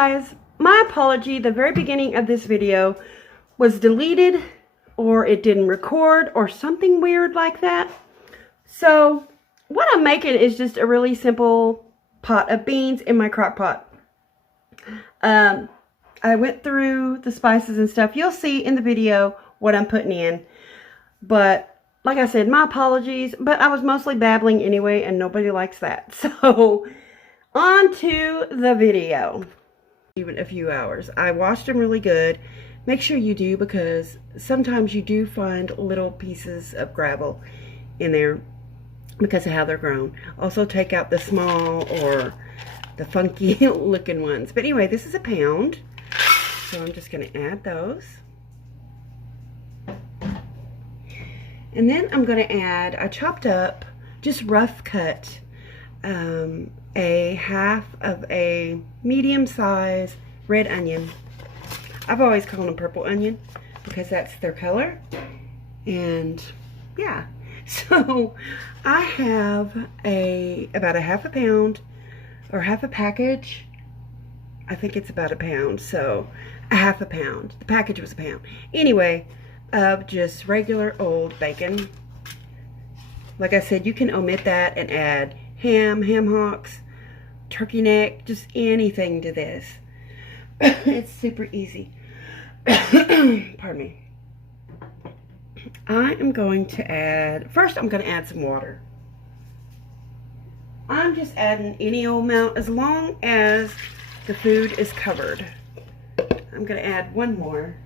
guys, my apology, the very beginning of this video was deleted or it didn't record or something weird like that. So what I'm making is just a really simple pot of beans in my crock pot. I went through the spices and stuff. You'll see in the video what I'm putting in. But like I said, my apologies, but I was mostly babbling anyway and nobody likes that. So on to the video. Even a few hours. I washed them really good. Make sure you do, because sometimes you do find little pieces of gravel in there because of how they're grown. Also take out the small or the funky looking ones. But anyway, this is a pound. So I'm just going to add those. And then I'm going to add, I chopped up, just rough cut, a half of a medium size red onion. I've always called them purple onion because that's their color. And yeah, so I have about a half a pound or half a package. I think it's about a pound, so a half a pound. The package was a pound. Anyway, of just regular old bacon. Like I said, you can omit that and add ham hocks, turkey neck, just anything to this. It's super easy. Pardon me. I am going to add, first I'm going to add some water. I'm just adding any old amount as long as the food is covered. I'm going to add one more.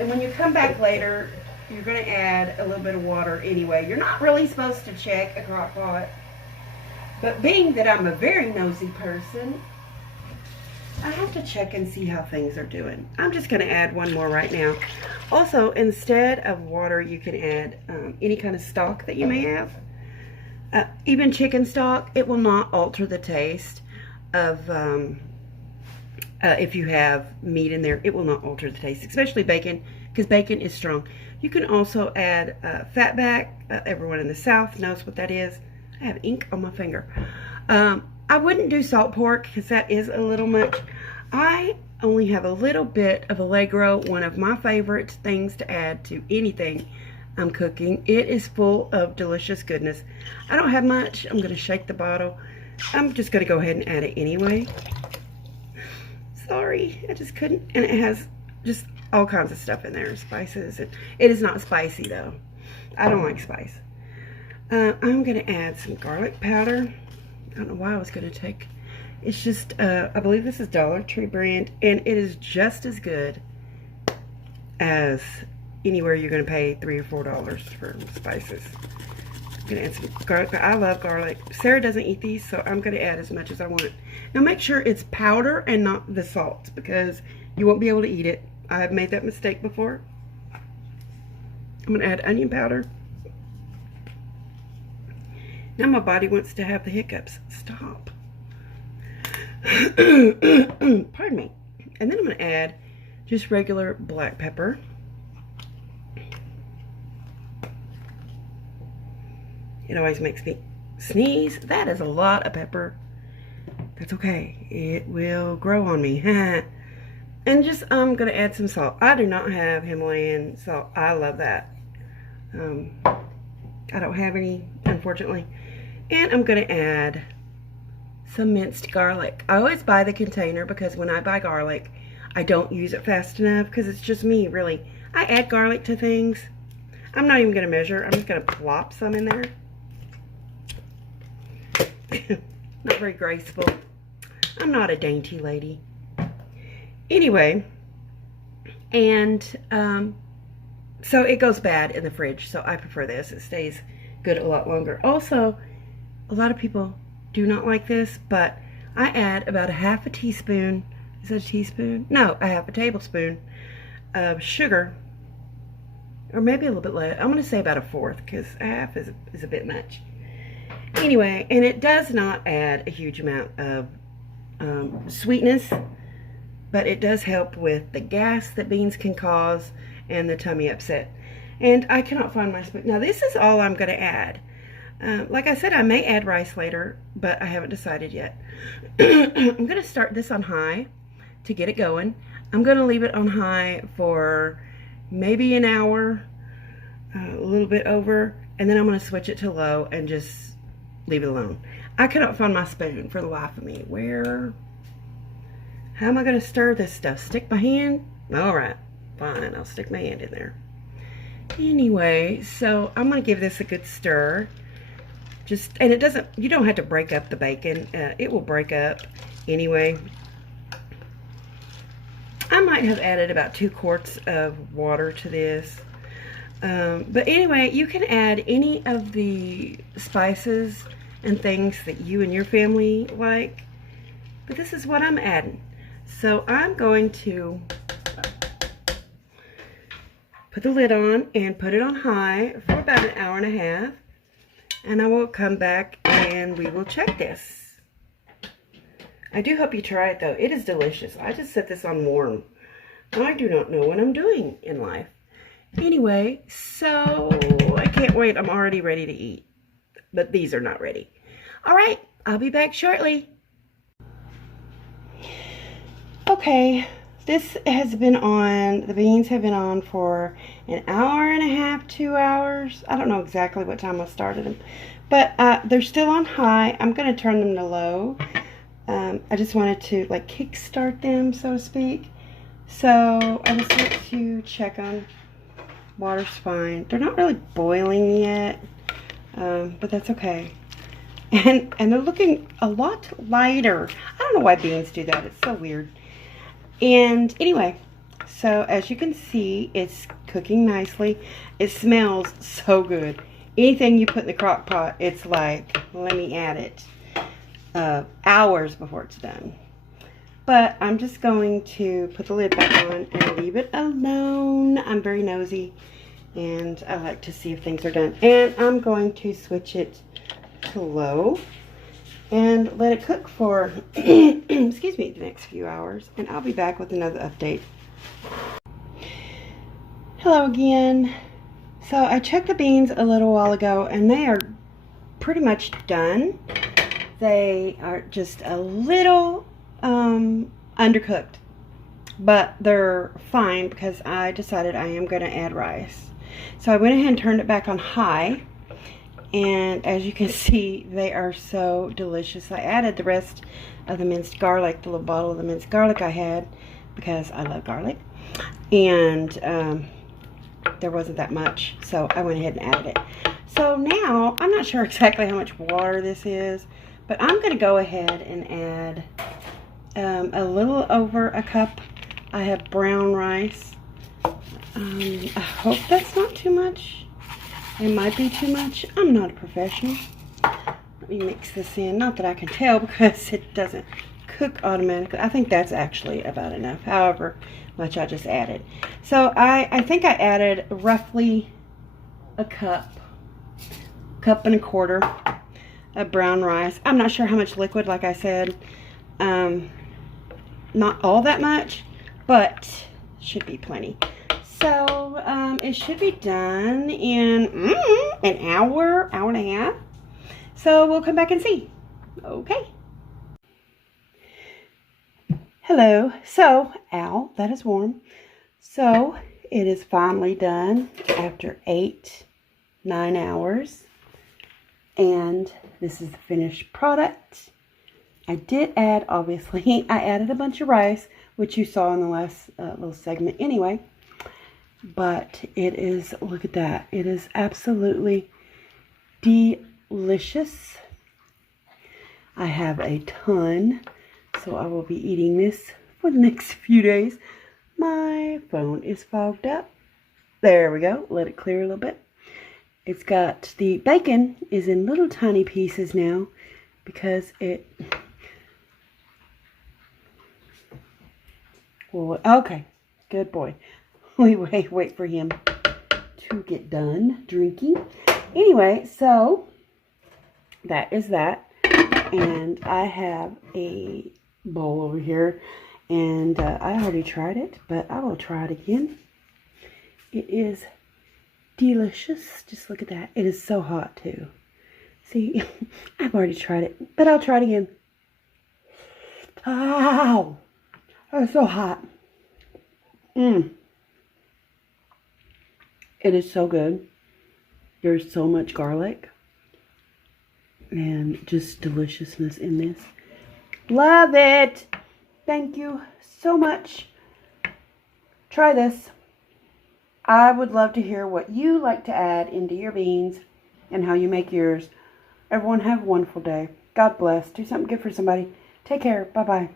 And when you come back later, you're going to add a little bit of water anyway. You're not really supposed to check a crock pot. But being that I'm a very nosy person, I have to check and see how things are doing. I'm just going to add one more right now. Also, instead of water, you can add any kind of stock that you may have. Even chicken stock, it will not alter the taste of, if you have meat in there, it will not alter the taste, especially bacon, because bacon is strong. You can also add fatback. Everyone in the South knows what that is. I have ink on my finger. I wouldn't do salt pork because that is a little much. I only have a little bit of Allegro, one of my favorite things to add to anything I'm cooking. It is full of delicious goodness. I don't have much. I'm going to shake the bottle. I'm just going to go ahead and add it anyway. Sorry, I just couldn't. And it has just all kinds of stuff in there, spices. It is not spicy though. I don't like spice. I'm going to add some garlic powder. I don't know why I was going to take. It's just, I believe this is Dollar Tree brand, and it is just as good as anywhere you're going to pay $3 or $4 for spices. I'm going to add some garlic. I love garlic. Sarah doesn't eat these, so I'm going to add as much as I want. Now make sure it's powder and not the salt, because you won't be able to eat it. I have made that mistake before. I'm going to add onion powder. Now my body wants to have the hiccups. Stop. Pardon me. And then I'm going to add just regular black pepper. It always makes me sneeze. That is a lot of pepper. That's okay. It will grow on me. And just, I'm going to add some salt. I do not have Himalayan salt. I love that. I don't have any, unfortunately. And I'm going to add some minced garlic. I always buy the container because when I buy garlic, I don't use it fast enough because it's just me, really. I add garlic to things. I'm not even going to measure. I'm just going to plop some in there. Not very graceful. I'm not a dainty lady. Anyway, and so it goes bad in the fridge, so I prefer this. It stays good a lot longer. Also, a lot of people do not like this, but I add about a half a teaspoon. Is that a teaspoon? No, a half a tablespoon of sugar, or maybe a little bit less. I'm going to say about a fourth, because a half is a bit much. Anyway, and it does not add a huge amount of sweetness, but it does help with the gas that beans can cause and the tummy upset. And I cannot find my spoon. Now this is all I'm going to add. Like I said, I may add rice later, but I haven't decided yet. I'm going to start this on high to get it going. I'm going to leave it on high for maybe an hour, a little bit over, and then I'm going to switch it to low and just leave it alone. I cannot find my spoon for the life of me. How am I going to stir this stuff? Stick my hand? All right, fine, I'll stick my hand in there. Anyway, so I'm going to give this a good stir. And you don't have to break up the bacon. It will break up anyway. I might have added about 2 quarts of water to this. But anyway, you can add any of the spices and things that you and your family like. But this is what I'm adding. So I'm going to put the lid on and put it on high for about an hour and a half. And I will come back and we will check this. I do hope you try it though. It is delicious. I just set this on warm. I do not know what I'm doing in life. Anyway, so I can't wait. I'm already ready to eat. But these are not ready. All right, I'll be back shortly. Okay, this has been on, the beans have been on for an hour and a half, 2 hours. I don't know exactly what time I started them, but they're still on high. I'm going to turn them to low. I just wanted to like kickstart them, so to speak. So I just want to check on water's fine. They're not really boiling yet, but that's okay. And they're looking a lot lighter. I don't know why beans do that. It's so weird. And anyway, so as you can see, it's cooking nicely. It smells so good. Anything you put in the crock pot, it's like, let me add it. Hours before it's done. But I'm just going to put the lid back on and leave it alone. I'm very nosy and I like to see if things are done. And I'm going to switch it to low and let it cook for, excuse me, the next few hours. And I'll be back with another update. Hello again. So I checked the beans a little while ago and they are pretty much done. They are just a little undercooked, but they're fine because I decided I am going to add rice. So I went ahead and turned it back on high. And as you can see, they are so delicious. I added the rest of the minced garlic, the little bottle of the minced garlic I had, because I love garlic. And there wasn't that much, so I went ahead and added it. So now, I'm not sure exactly how much water this is, but I'm going to go ahead and add a little over a cup. I have brown rice. I hope that's not too much. It might be too much. I'm not a professional. Let me mix this in. Not that I can tell because it doesn't cook automatically. I think that's actually about enough. However much I just added. So I think I added roughly a cup and a quarter of brown rice. I'm not sure how much liquid, like I said. Not all that much, but should be plenty. So it should be done in an hour and a half. So we'll come back and see. Okay. Hello. So, ow, that is warm. So it is finally done after 8-9 hours. And this is the finished product. I did add, obviously, I added a bunch of rice, which you saw in the last little segment anyway. But it is, look at that. It is absolutely delicious. I have a ton, so I will be eating this for the next few days. My phone is fogged up. There we go. Let it clear a little bit. It's got, the bacon is in little tiny pieces now because it, well, okay, good boy. Wait for him to get done drinking. Anyway, so that is that. And I have a bowl over here. And I already tried it, but I will try it again. It is delicious. Just look at that. It is so hot too. See, I've already tried it, but I'll try it again. Ow! That's so hot. It is so good. There's so much garlic and just deliciousness in this. Love it. Thank you so much. Try this. I would love to hear what you like to add into your beans and how you make yours. Everyone have a wonderful day. God bless. Do something good for somebody. Take care. Bye-bye.